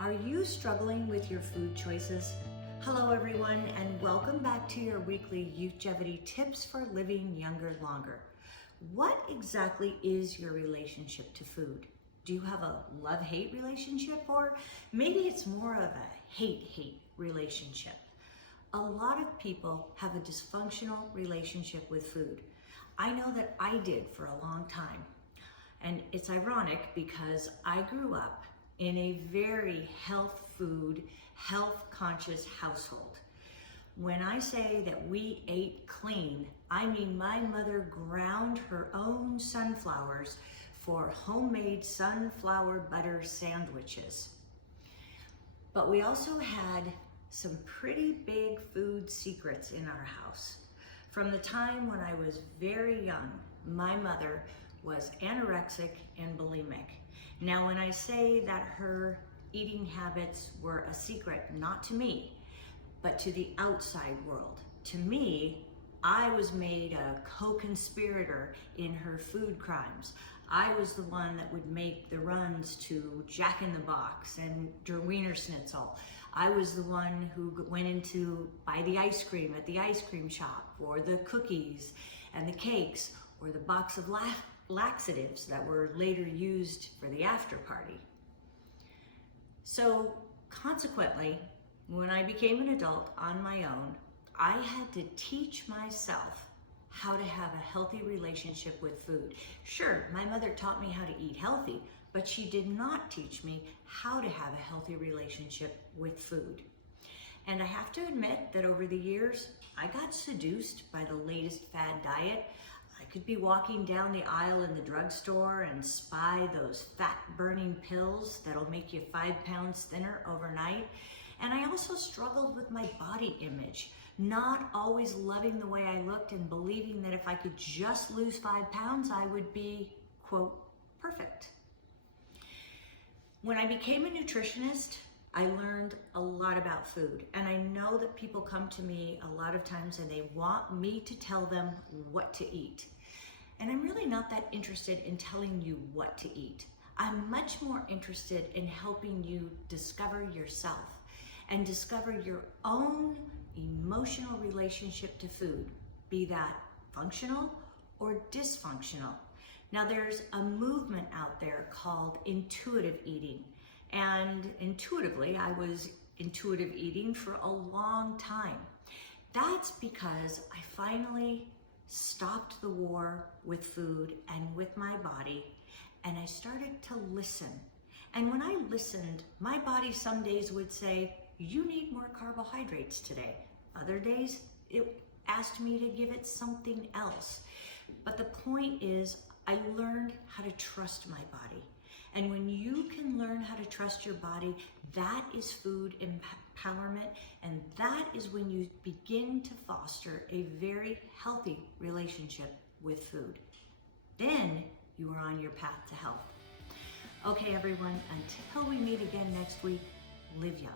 Are you struggling with your food choices? Hello everyone, and welcome back to your weekly YouthGevity tips for living younger longer. What exactly is your relationship to food? Do you have a love-hate relationship, or maybe it's more of a hate-hate relationship? A lot of people have a dysfunctional relationship with food. I know that I did for a long time. And it's ironic because I grew up in a very health food, health conscious household. When I say that we ate clean, I mean my mother ground her own sunflowers for homemade sunflower butter sandwiches. But we also had some pretty big food secrets in our house. From the time when I was very young, my mother was anorexic and bulimic. Now, when I say that her eating habits were a secret, not to me, but to the outside world. To me, I was made a co-conspirator in her food crimes. I was the one that would make the runs to Jack in the Box and Der Wiener Schnitzel. I was the one who went in to buy the ice cream at the ice cream shop, or the cookies and the cakes, or the box of laxatives that were later used for the after party. So consequently, when I became an adult on my own, I had to teach myself how to have a healthy relationship with food. Sure, my mother taught me how to eat healthy, but she did not teach me how to have a healthy relationship with food. And I have to admit that over the years, I got seduced by the latest fad diet. I could be walking down the aisle in the drugstore and spy those fat-burning pills that'll make you 5 pounds thinner overnight. And I also struggled with my body image, not always loving the way I looked and believing that if I could just lose 5 pounds, I would be, quote, perfect. When I became a nutritionist, I learned a lot about food. And I know that people come to me a lot of times and they want me to tell them what to eat. And I'm really not that interested in telling you what to eat. I'm much more interested in helping you discover yourself and discover your own emotional relationship to food, be that functional or dysfunctional. Now, there's a movement out there called intuitive eating. And intuitively, I was intuitive eating for a long time. That's because I finally stopped the war with food and with my body, and I started to listen. And when I listened, my body some days would say, you need more carbohydrates today. Other days, it asked me to give it something else. But the point is, I learned how to trust my body. And when you can learn how to trust your body, that is food empowerment, and that is when you begin to foster a very healthy relationship with food. Then you are on your path to health. Okay, everyone, until we meet again next week, live young.